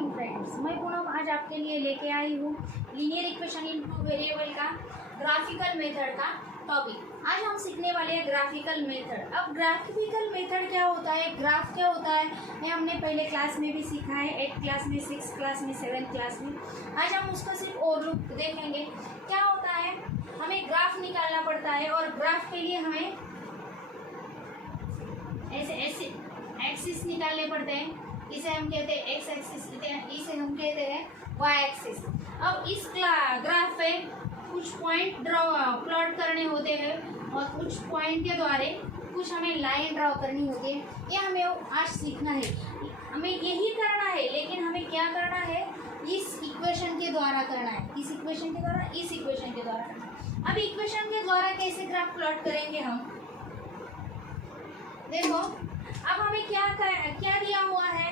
Morning friends, मैं पूनम आज आपके लिए लेके आई हूँ linear equation in two variable का ग्राफिकल मेथड का टॉपिक। आज हम सीखने वाले हैं ग्राफिकल मेथड। अब ग्राफिकल मेथड क्या होता है, ग्राफ क्या होता है, ये हमने पहले क्लास में भी सीखा है, 8th क्लास में, 6th क्लास में, 7th क्लास में। आज हम उसको सिर्फ ओवरलुक देखेंगे। क्या होता है, हमें ग्राफ निकालना पड़ता है और ग्राफ के लिए हमें ऐसे एक्सिस निकालने पड़ते हैं। इसे हम कहते हैं एक्स एक्सिस, इसे हम कहते हैं वाई एक्सिस। अब इस ग्राफ पे कुछ पॉइंट प्लॉट करने होते हैं और कुछ पॉइंट के द्वारा कुछ हमें लाइन ड्रॉ करनी होती है। ये हमें आज सीखना है, हमें यही करना है, लेकिन हमें क्या करना है, इस इक्वेशन के द्वारा करना है। इस इक्वेशन के द्वारा, इस इक्वेशन के द्वारा करना है। अब इक्वेशन के द्वारा कैसे ग्राफ प्लॉट करेंगे हम, देखो। अब हमें क्या दिया हुआ है,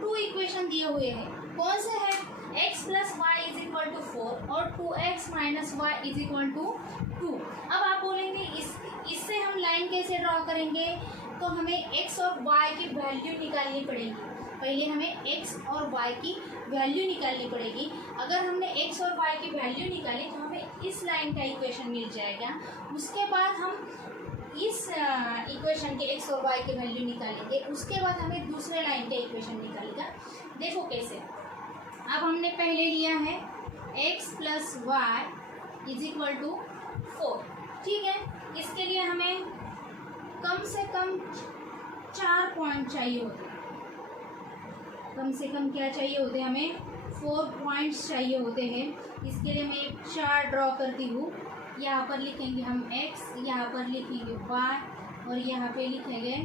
2 इक्वेशन दिए हुए हैं। कौन से है, x plus y is equal to 4 और 2x minus y is equal to 2। अब आप बोलेंगे इससे हम लाइन कैसे ड्रॉ करेंगे, तो हमें x और y की वैल्यू निकालनी पड़ेगी। पहले हमें x और y की वैल्यू निकालनी पड़ेगी। अगर हमने x और y की वैल्यू निकाली तो हमें इस लाइन का इक्वेशन मिल जाएगा। उसके बाद हम इस इक्वेशन के x और y की वैल्यू निकालेंगे। उसके बाद हमें दूसरे लाइन का इक्वेशन निकालेगा। देखो कैसे। अब हमने पहले लिया है x plus y is equal to 4, ठीक है। इसके लिए हमें कम से कम 4 पॉइंट चाहिए होते हैं। कम से कम क्या चाहिए होते हैं, हमें 4 पॉइंट्स चाहिए होते हैं। इसके लिए मैं एक चार्ट ड्रॉ करती हूँ। यहाँ पर लिखेंगे हम x, यहाँ पर लिखेंगे y और यहाँ पे लिखेंगे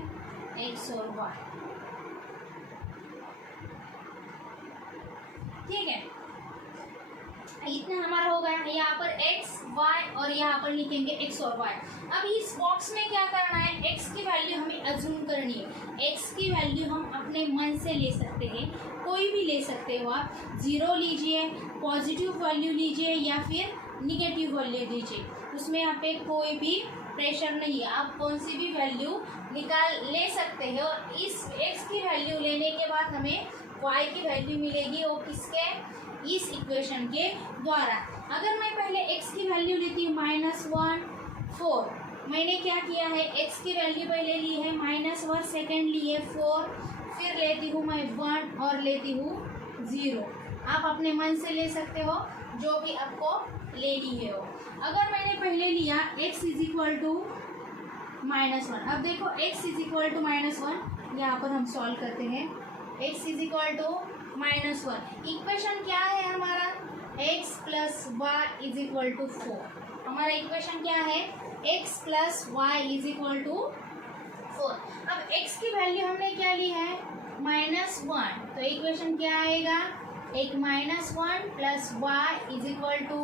x और y, ठीक है। इतना हमारा हो गया। यहाँ पर x, y और यहाँ पर लिखेंगे x और y। अब इस बॉक्स में क्या करना है, x की वैल्यू हमें अज्यूम करनी है। x की वैल्यू हम अपने मन से ले सकते हैं, कोई भी ले सकते हो आप। 0 लीजिए, पॉजिटिव वैल्यू लीजिए या फिर निगेटिव वैल्यू दीजिए, उसमें यहाँ पे कोई भी प्रेशर नहीं है। आप कौन सी भी वैल्यू ले सकते हैं। और इस x की वैल्यू लेने के बाद हमें y की वैल्यू मिलेगी, वो किसके, इस इक्वेशन के द्वारा। अगर मैं पहले x की वैल्यू लेती हूँ -1 4, मैंने क्या किया है, x की वैल्यू पहले ली है -1, सेकेंड ली है 4, फिर लेती हूँ मैं 1 और लेती हूँ 0। आप अपने मन से ले सकते हो, जो भी आपको लेनी है वो। अगर मैंने पहले लिया x इज इक्वल टू -1, अब देखो x इज इक्वल टू -1, यहाँ पर हम सॉल्व करते हैं। x is equal to -1, equation क्या है हमारा, x plus y is equal to 4। हमारा इक्वेशन क्या है, x plus y is equal to 4। अब x की वैल्यू हमने क्या ली है, -1, तो इक्वेशन क्या आएगा, एक -1 plus y is equal to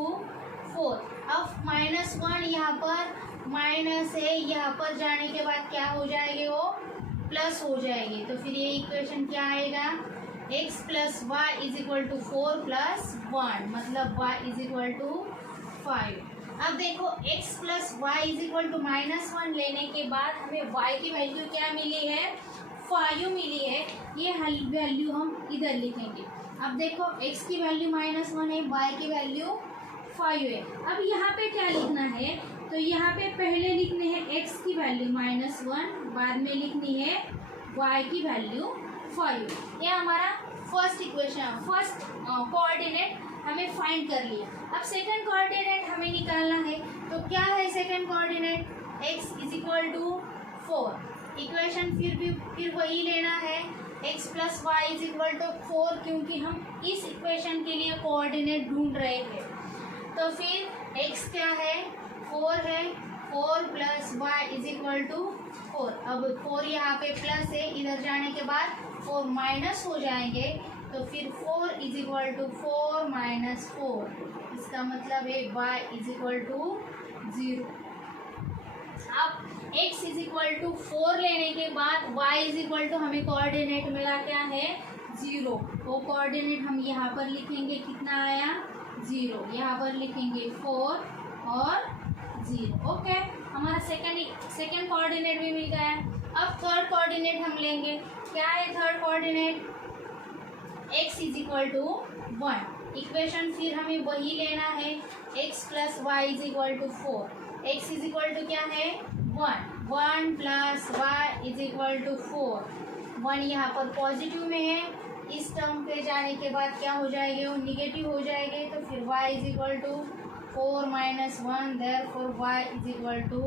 4। अब -1 यहाँ पर माइनस है, यहाँ पर जाने के बाद क्या हो जाएंगे, वो प्लस हो जाएंगे। तो फिर ये इक्वेशन क्या आएगा, x plus y is equal to 4 plus 1, मतलब y इज इक्वल टू 5। अब देखो x plus y is equal to -1 लेने के बाद हमें y की वैल्यू क्या मिली है, 5 मिली है। ये वैल्यू हम इधर लिखेंगे। अब देखो x की वैल्यू -1 है, y की वैल्यू 5 है। अब यहाँ पे क्या लिखना है, तो यहाँ पे पहले लिखने हैं x की वैल्यू -1, बाद में लिखनी है y की वैल्यू 5। ये हमारा फर्स्ट इक्वेशन, फर्स्ट कोऑर्डिनेट हमें फाइंड कर लिया। अब सेकंड कोऑर्डिनेट हमें निकालना है, तो क्या है second coordinate, x is equal to 4। Equation फिर वही लेना है, x plus y is equal to 4, क्योंकि हम इस इक्वेशन के लिए कोऑर्डिनेट ढूंढ रहे हैं। तो फिर x क्या है, 4 है, 4 plus y is equal to 4। अब 4 यहाँ पे प्लस है, इधर जाने के बाद 4 माइनस हो जाएंगे, तो फिर 4 इज इक्वल टू 4 माइनस 4, इसका मतलब है y इज इक्वल टू 0। अब x इज इक्वल टू 4 लेने के बाद y इज इक्वल टू हमें कोऑर्डिनेट मिला क्या है, 0। वो कोऑर्डिनेट हम यहाँ पर लिखेंगे, कितना आया, 0। यहाँ पर लिखेंगे 4 और 0। ओके, हमारा सेकंड कोऑर्डिनेट भी मिल गया। अब थर्ड कोऑर्डिनेट हम लेंगे। क्या है third coordinate, x is equal to 1। Equation फिर हमें वही लेना है, x plus y is equal to 4। x is equal to क्या है 1, 1 plus y is equal to 4। 1 यहाँ पर पॉजिटिव में है, इस टर्म पे जाने के बाद क्या हो जाएंगे, वो निगेटिव हो जाएंगे, तो फिर y is equal to 4 minus 1, therefore y is equal to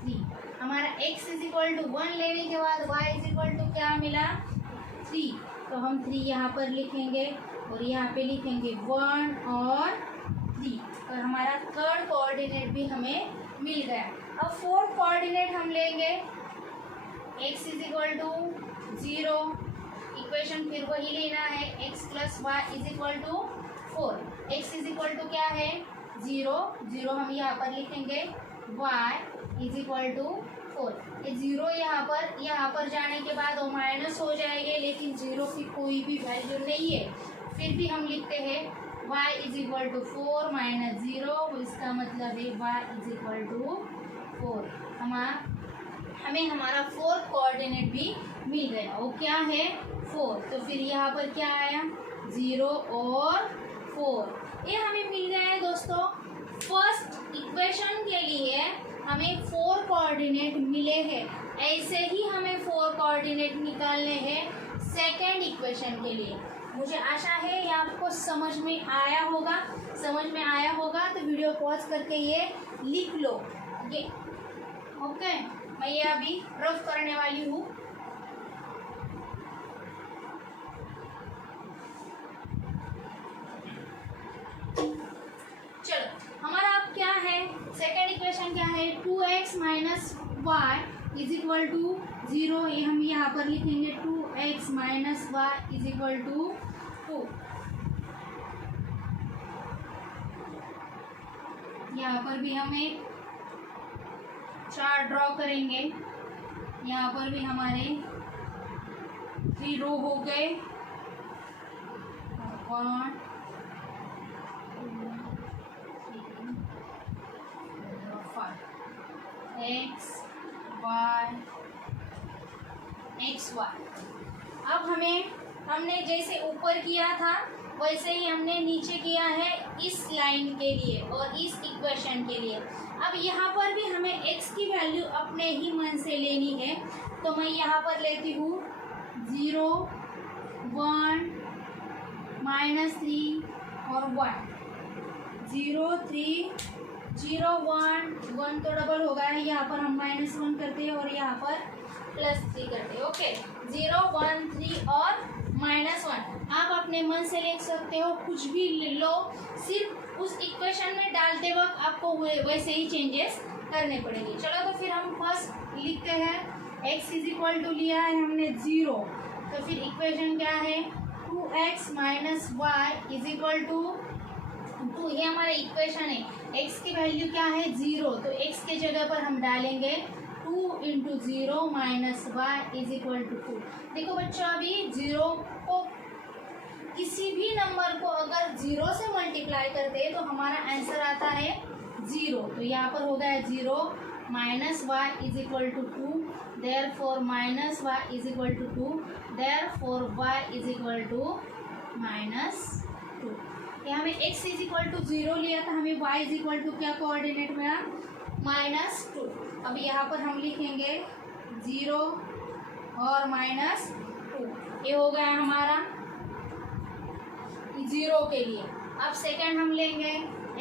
3। हमारा x इज इक्वल टू 1 लेने के बाद y इज इक्वल टू क्या मिला 3, तो हम 3 यहाँ पर लिखेंगे और यहाँ पे लिखेंगे 1 और 3, और हमारा थर्ड कोऑर्डिनेट भी हमें मिल गया। अब फोर्थ कोऑर्डिनेट हम लेंगे, x is equal to 0। Equation फिर वही लेना है, x plus y is equal to 4। x is equal to क्या है 0, 0 हम यहाँ पर लिखेंगे, y इज इक्वल टू 4। ये 0 यहाँ पर जाने के बाद वो माइनस हो जाएंगे, लेकिन 0 की कोई भी वैल्यू नहीं है, फिर भी हम लिखते हैं y is equal to 4 minus 0, इसका मतलब है y इज इक्वल टू 4। हमें हमारा फोर्थ कोऑर्डिनेट भी मिल गया, वो क्या है 4। तो फिर यहाँ पर क्या आया 0 और 4, ये हमें मिल गया है दोस्तों। फर्स्ट इक्वेशन के लिए हमें 4 कोऑर्डिनेट मिले हैं, ऐसे ही हमें 4 कोऑर्डिनेट निकालने हैं सेकेंड इक्वेशन के लिए। मुझे आशा है ये आपको समझ में आया होगा। तो वीडियो पॉज करके ये लिख लो, ये ओके। मैं ये अभी रफ करने वाली हूँ। चलो, हमारा अब क्या है, सेकेंड इक्वेशन क्या है, 2x minus y is equal to 0। ये हम यहाँ पर लिखेंगे 2x minus y is equal to 2। यहाँ पर भी हम एक चार्ट ड्रॉ करेंगे, यहाँ पर भी हमारे 3 रो हो गए, 1 x y x y। अब हमने जैसे ऊपर किया था वैसे ही हमने नीचे किया है इस लाइन के लिए और इस इक्वेशन के लिए। अब यहाँ पर भी हमें x की वैल्यू अपने ही मन से लेनी है, तो मैं यहाँ पर लेती हूँ 0 1 -3 और 1। 0 3 0 1 1 तो डबल हो गया है, यहाँ पर हम -1 करते हैं और यहाँ पर +3 करते हैं। ओके, 0 1 3 और -1। आप अपने मन से लिख सकते हो, कुछ भी लो, सिर्फ उस इक्वेशन में डालते वक्त आपको वैसे ही चेंजेस करने पड़ेंगे। चलो, तो फिर हम फर्स्ट लिखते हैं, x इज इक्वल टू लिया है हमने 0, तो फिर इक्वेशन क्या है 2x minus y is equal to 2। ये हमारा इक्वेशन है, x की वैल्यू क्या है 0, तो x के जगह पर हम डालेंगे 2 into 0 minus y is equal to 2। देखो बच्चों, अभी 0 को किसी भी नंबर को अगर 0 से मल्टीप्लाई करते हैं तो हमारा आंसर आता है 0। तो यहाँ पर हो गया 0 minus y is equal to 2, therefore minus y is equal to 2, therefore y is equal to -2। यहाँ हमें x इज इक्वल टू 0 लिया था, हमें y इज इक्वल टू क्या कोऑर्डिनेट मिला -2। अब यहाँ पर हम लिखेंगे 0 और -2, ये हो गया हमारा 0 के लिए। अब सेकंड हम लेंगे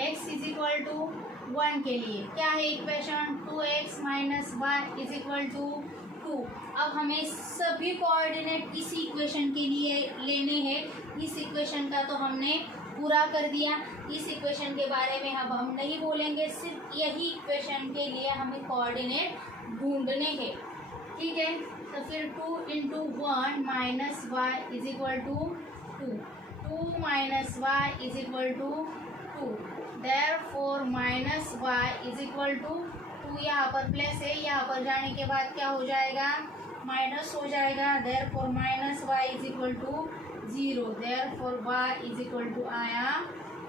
x इज इक्वल टू 1 के लिए, क्या है equation 2x minus y is equal to 2। अब हमें सभी कोऑर्डिनेट इस इक्वेशन के लिए लेने हैं। इस इक्वेशन का तो हमने पूरा कर दिया, इस इक्वेशन के बारे में अब हम नहीं बोलेंगे, सिर्फ यही इक्वेशन के लिए हमें कोऑर्डिनेट ढूंढने हैं, ठीक है। तो फिर 2 into 1 minus y is equal to 2, 2 minus y is equal to 2, therefore minus y is equal to 2। यहाँ पर प्लस है, यहाँ पर जाने के बाद क्या हो जाएगा माइनस हो जाएगा, therefore minus y is equal to 0, therefore y is equal to आया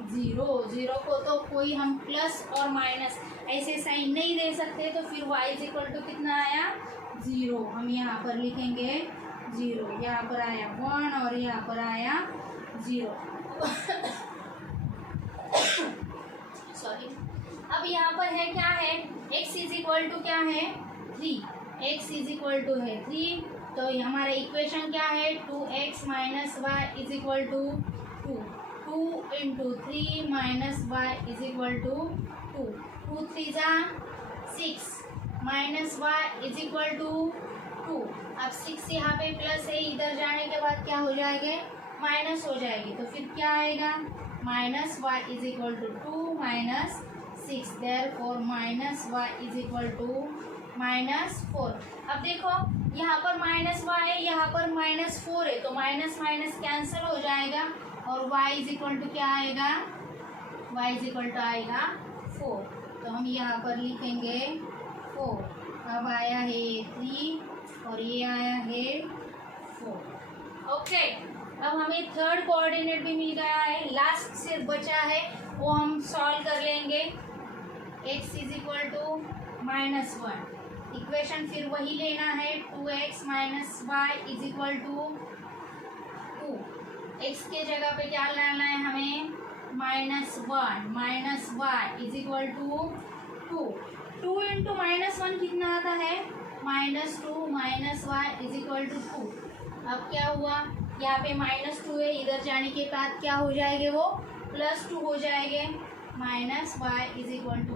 0। 0 को तो कोई हम प्लस और माइनस ऐसे साइन नहीं दे सकते, तो फिर वाई इज इक्वल टू कितना आया 0। हम यहाँ पर लिखेंगे 0, यहाँ पर आया 1 और यहाँ पर आया 0। सॉरी। अब यहाँ पर है क्या है, x इज इक्वल टू क्या है 3, x इज इक्वल टू है 3, तो हमारा इक्वेशन क्या है 2x minus y is equal to 2, 2 into 3 minus y is equal to 2, 2 3 जा 6 minus y is equal to 2। अब 6 यहाँ पे प्लस है, इधर जाने के बाद क्या हो जाएगा माइनस हो जाएगी, तो फिर क्या आएगा minus y is equal to 2 minus 6, therefore minus y is equal to -4। अब देखो यहाँ पर -y है, यहाँ पर -4 है, तो माइनस माइनस कैंसिल हो जाएगा और y इज इक्वल टू क्या आएगा, y इज इक्वल टू आएगा 4, तो हम यहाँ पर लिखेंगे 4। अब आया है 3 और ये आया है 4। ओके, अब हमें थर्ड कोऑर्डिनेट भी मिल गया है, लास्ट सिर्फ बचा है वो हम सॉल्व कर लेंगे। x is equal to -1, equation फिर वही लेना है 2x minus y is equal to 2, x के जगह पे क्या लाना है हमें -1 minus y is equal to 2, 2 into -1 कितना आता है -2 minus y is equal to 2। अब क्या हुआ, यहाँ पे -2 है, इधर जाने के बाद क्या हो जाएंगे वो +2 हो जाएंगे, minus y is equal to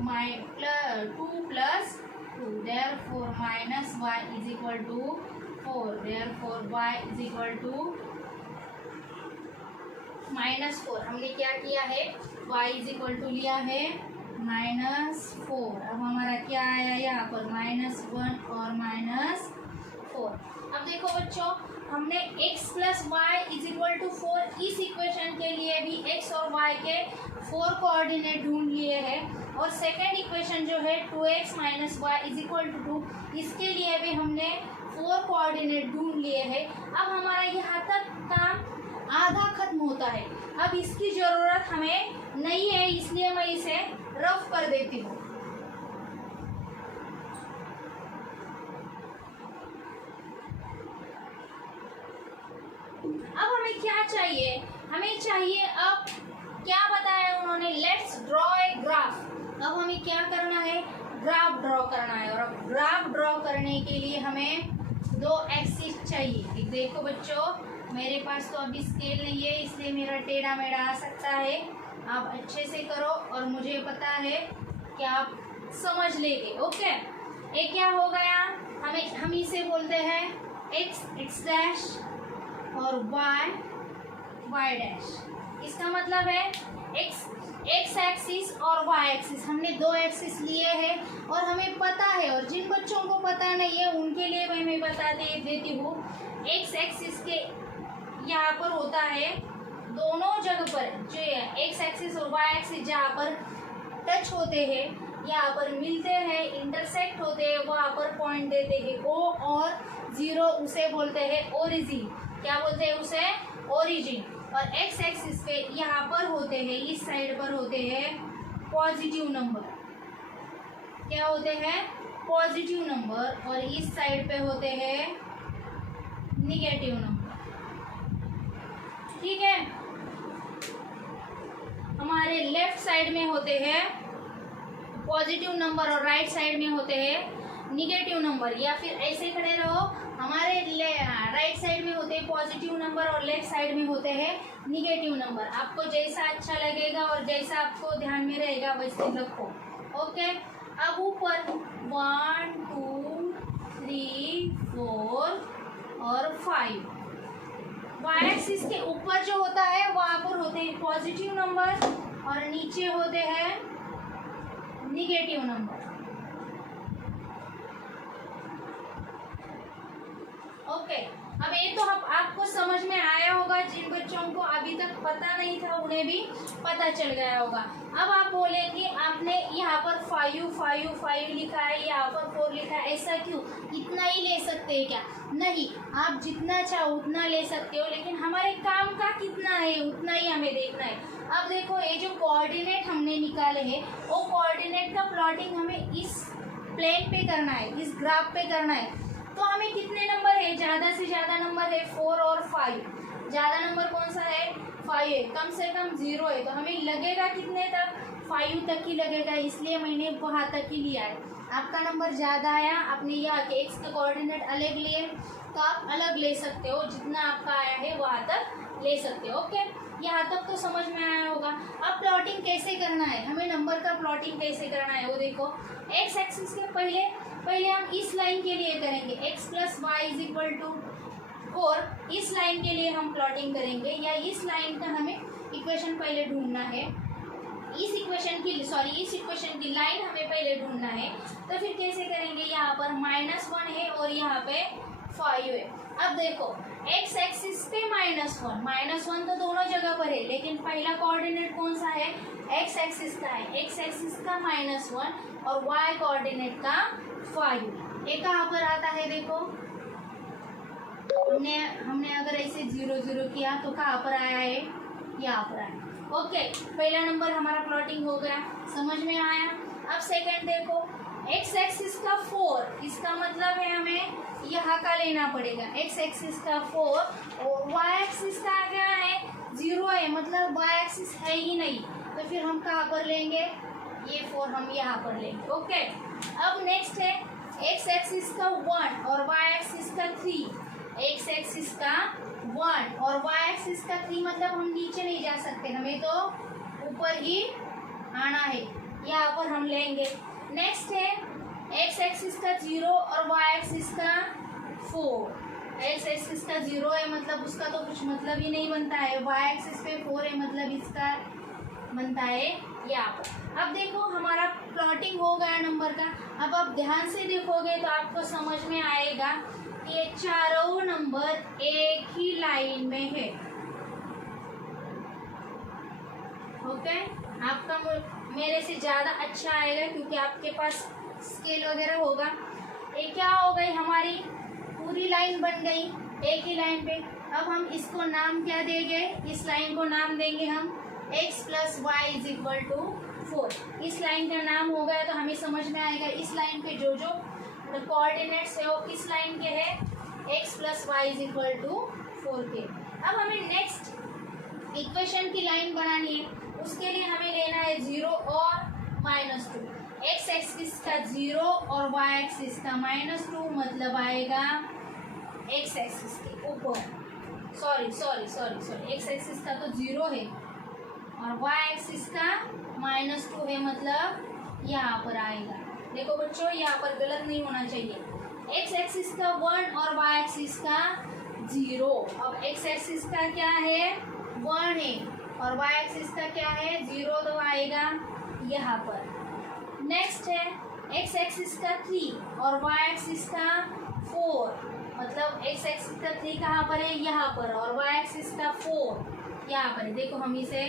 2 plus 2, therefore minus y is equal to 4, therefore y is equal to -4। हमने क्या किया है y is equal to लिया है -4। अब हमारा क्या आया यहाँ पर -1 और -4। अब देखो बच्चों, हमने x plus y is equal to 4 इस इक्वेशन के लिए भी x और y के 4 कोऑर्डिनेट ढूंढ लिए हैं, और सेकेंड इक्वेशन जो है 2x minus y is equal to 2 इसके लिए भी हमने 4 कोऑर्डिनेट ढूंढ लिए हैं। अब हमारा यहाँ तक काम आधा खत्म होता है, अब इसकी ज़रूरत हमें नहीं है, इसलिए मैं इसे रफ कर देती हूँ। अब हमें क्या चाहिए, हमें चाहिए अब क्या बताया उन्होंने, लेट्स ड्रॉ ए ग्राफ। अब हमें क्या करना है, ग्राफ ड्रॉ करना है, और अब ग्राफ ड्रॉ करने के लिए हमें 2 एक्सिस चाहिए। देखो बच्चों, मेरे पास तो अभी स्केल नहीं है, इसलिए मेरा टेढ़ा मेढ़ा आ सकता है, आप अच्छे से करो और मुझे पता है कि आप समझ लेंगे। ओके, ये क्या हो गया, हम इसे बोलते हैं x डैश और y डैश। इसका मतलब है x एक्सिस और y एक्सिस, हमने 2 एक्सिस लिए हैं और हमें पता है, और जिन बच्चों को पता नहीं है उनके लिए मैं बता देती हूँ। x एक्सिस के यहाँ पर होता है दोनों जगह पर, जो x एक्सिस और y एक्सिस जहाँ पर टच होते हैं, यहाँ पर मिलते हैं, इंटरसेक्ट होते हैं, वहाँ पर पॉइंट देते हैं O और 0, उसे बोलते हैं ओरिजिन। क्या बोलते हैं उसे, ओरिजिन। और x एक्सिस पे यहाँ पर होते हैं, इस साइड पर होते हैं पॉजिटिव नंबर, क्या होते हैं पॉजिटिव नंबर, और इस साइड पे होते हैं निगेटिव नंबर। ठीक है, हमारे लेफ्ट साइड में होते हैं पॉजिटिव नंबर और राइट साइड में होते हैं निगेटिव नंबर, या फिर ऐसे खड़े रहो, हमारे राइट साइड में होते हैं पॉजिटिव नंबर और लेफ्ट साइड में होते हैं निगेटिव नंबर। आपको जैसा अच्छा लगेगा और जैसा आपको ध्यान में रहेगा वैसे रखो। ओके, अब ऊपर 1 2 3 4 और 5, वाई एक्सिस के ऊपर जो होता है वहाँ पर होते हैं पॉजिटिव नंबर और नीचे होते हैं निगेटिव नंबर। ओके, अब ये तो आपको समझ में आया होगा, जिन बच्चों को अभी तक पता नहीं था उन्हें भी पता चल गया होगा। अब आप बोलेंगे आपने यहाँ पर 5 लिखा है, यहाँ पर 4 लिखा है, ऐसा क्यों, इतना ही ले सकते हैं क्या? नहीं, आप जितना चाहो उतना ले सकते हो, लेकिन हमारे काम का कितना है उतना ही हमें देखना है। अब देखो, ये जो कोऑर्डिनेट हमने निकाले हैं वो कोऑर्डिनेट का प्लॉटिंग हमें इस प्लेन पे करना है, इस ग्राफ पे करना है। तो हमें कितने नंबर है, ज़्यादा से ज़्यादा नंबर है 4 और 5। ज़्यादा नंबर कौन सा है, 5 है, कम से कम 0 है, तो हमें लगेगा कितने तक, 5 तक ही लगेगा, इसलिए मैंने वहाँ तक ही लिया है। आपका नंबर ज़्यादा आया, आपने यहाँ के एक्स का कोऑर्डिनेट अलग लिए, तो आप अलग ले सकते हो, जितना आपका आया है वहाँ तक ले सकते हो। ओके, यहाँ तक तो समझ में आया होगा। अब प्लॉटिंग कैसे करना है, हमें नंबर का प्लॉटिंग कैसे करना है वो देखो। एक्स एक्सिस के पहले हम इस लाइन के लिए करेंगे, x plus y is equal to 4, इस लाइन के लिए हम प्लॉटिंग करेंगे, या इस लाइन का हमें इक्वेशन पहले ढूंढना है, इस इक्वेशन की लाइन हमें पहले ढूंढना है। तो फिर कैसे करेंगे, यहाँ पर -1 है और यहाँ पे 5 है। अब देखो x एक्सिस पे -1 तो दोनों जगह पर है, लेकिन पहला कोऑर्डिनेट कौन सा है, x एक्सिस का है, x एक्सिस का -1 और y कोऑर्डिनेट का 5। ये कहाँ पर आता है, देखो हमने अगर ऐसे 0 0 किया तो कहाँ पर आया है, यहाँ पर आया। ओके, पहला नंबर हमारा प्लॉटिंग हो गया, समझ में आया। अब सेकंड देखो, x एक्सिस का 4, इसका मतलब है हमें यहाँ का लेना पड़ेगा, x एक्सिस का 4 और y एक्सिस का क्या है, 0 है, मतलब y एक्सिस है ही नहीं, तो फिर हम कहाँ पर लेंगे, ये 4 हम यहाँ पर लेंगे। ओके, अब नेक्स्ट है x एक्सिस का 1 और y एक्सिस का 3, x एक्सिस का 1 और y एक्सिस का 3, मतलब हम नीचे नहीं जा सकते, हमें तो ऊपर ही आना है, यहाँ पर हम लेंगे। नेक्स्ट है x एक्सिस का 0 और y एक्सिस का 4, x एक्सिस का 0 है, मतलब उसका तो कुछ मतलब ही नहीं बनता है, y एक्सिस पे 4 है, मतलब इसका बनता है यहाँ पर। अब देखो हमारा प्लॉटिंग हो गया नंबर का। अब आप ध्यान से देखोगे तो आपको समझ में आएगा कि ये चारों नंबर एक ही लाइन में है। ओके, आपका मेरे से ज़्यादा अच्छा आएगा क्योंकि आपके पास स्केल वगैरह होगा। ये क्या हो गई, हमारी पूरी लाइन बन गई एक ही लाइन पे। अब हम इसको नाम क्या देंगे, इस लाइन को नाम देंगे हम x plus y is equal to 4। इस लाइन का नाम हो गया तो हमें समझ में आएगा इस लाइन पे जो जो कोऑर्डिनेट्स है वो इस लाइन के है, x plus y is equal to 4 के। अब हमें नेक्स्ट इक्वेशन की लाइन बनानी है, उसके लिए हमें लेना है 0 और -2। x एक्सिस का 0 और y एक्सिस का -2, मतलब आएगा x एक्सिस के ऊपर, सॉरी x एक्सिस का तो 0 है और y एक्सिस का -2 है, मतलब यहाँ पर आएगा। देखो बच्चों, यहाँ पर गलत नहीं होना चाहिए। x एक्सिस का 1 और y एक्सिस का 0। अब x एक्सिस का क्या है, 1 है और y एक्सिस का क्या है, 0, तो आएगा यहाँ पर। नेक्स्ट है x एक्सिस का 3 और y एक्सिस का 4, मतलब x एक्सिस का 3 कहाँ पर है, यहाँ पर, और y एक्सिस का 4 यहाँ पर है। देखो हम इसे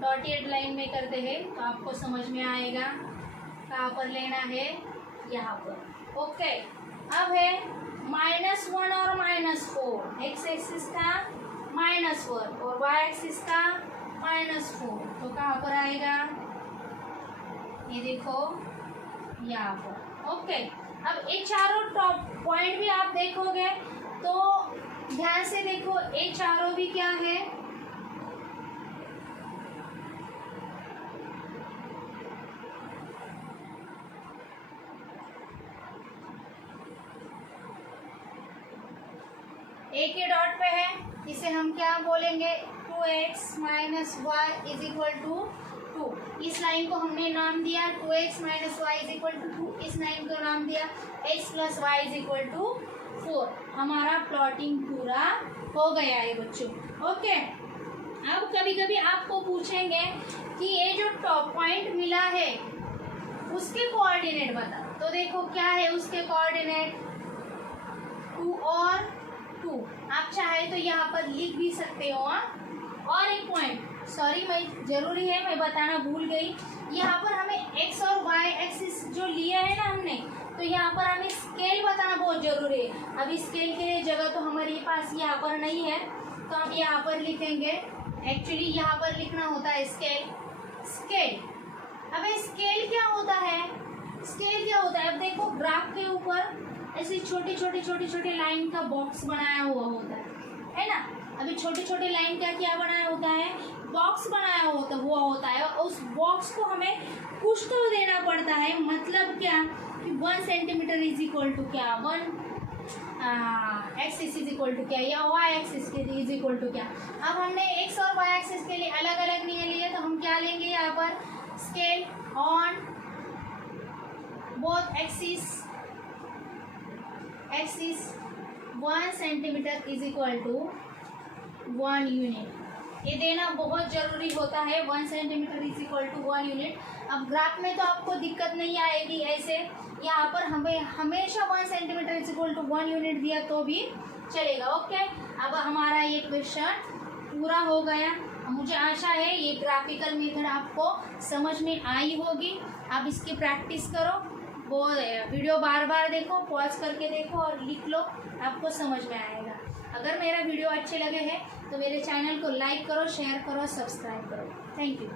डॉटेड लाइन में करते हैं तो आपको समझ में आएगा कहाँ पर लेना है, यहाँ पर। ओके, अब है -1 और -4, x एक्सिस का -1 और y एक्सिस का -4, तो कहाँ पर आएगा, ये देखो यहाँ पर। ओके, अब ये चारों टॉप पॉइंट भी आप देखोगे तो ध्यान से देखो, ये चारों भी क्या है, एक ही डॉट पे है, इसे हम क्या बोलेंगे, 2x minus y is equal to 2। इस लाइन को हमने नाम दिया 2x minus y is equal to 2, इस लाइन को नाम दिया x plus y is equal to 4। हमारा प्लॉटिंग पूरा हो गया है बच्चों। ओके, अब कभी कभी आपको पूछेंगे कि ये जो टॉप पॉइंट मिला है उसके कोऑर्डिनेट बता, तो देखो क्या है उसके कोऑर्डिनेट, 2 और 2। आप चाहे तो यहाँ पर लिख भी सकते हो। और एक पॉइंट, सॉरी मैं जरूरी है, मैं बताना भूल गई, यहाँ पर हमें x और y एक्सिस जो लिया है ना हमने, तो यहाँ पर हमें स्केल बताना बहुत जरूरी है। अभी स्केल के जगह तो हमारे पास यहाँ पर नहीं है, तो हम यहाँ पर लिखेंगे। एक्चुअली यहाँ पर लिखना होता है स्केल। अब स्केल क्या होता है, स्केल क्या होता है, अब देखो ग्राफ के ऊपर ऐसे छोटे छोटे लाइन का बॉक्स बनाया हुआ होता है ना। अभी छोटे छोटे लाइन का क्या बनाया होता है, बॉक्स बनाया हुआ होता है। उस बॉक्स को हमें कुछ तो देना पड़ता है, मतलब क्या कि 1 सेंटीमीटर इज इक्वल टू क्या, 1 एक्सिस इज इक्वल टू क्या, या y axis is equal to क्या। अब हमने एक्स और वाई एक्सिस के लिए अलग अलग नियम लिए, तो हम क्या लेंगे यहाँ पर, scale on both axis 1 centimetre is equal to 1 unit. ये देना बहुत जरूरी होता है, 1 centimetre is equal to 1 unit. अब ग्राफ में तो आपको दिक्कत नहीं आएगी, ऐसे यहाँ पर हमें हमेशा 1 centimetre is equal to 1 unit दिया तो भी चलेगा। ओके, अब हमारा ये क्वेश्चन पूरा हो गया। मुझे आशा है ये ग्राफिकल मेथड आपको समझ में आई होगी। आप इसकी प्रैक्टिस करो, वो वीडियो बार बार देखो, पॉज करके देखो और लिख लो, आपको समझ में आएगा। अगर मेरा वीडियो अच्छे लगे हैं तो मेरे चैनल को लाइक करो, शेयर करो, सब्सक्राइब करो। Thank you.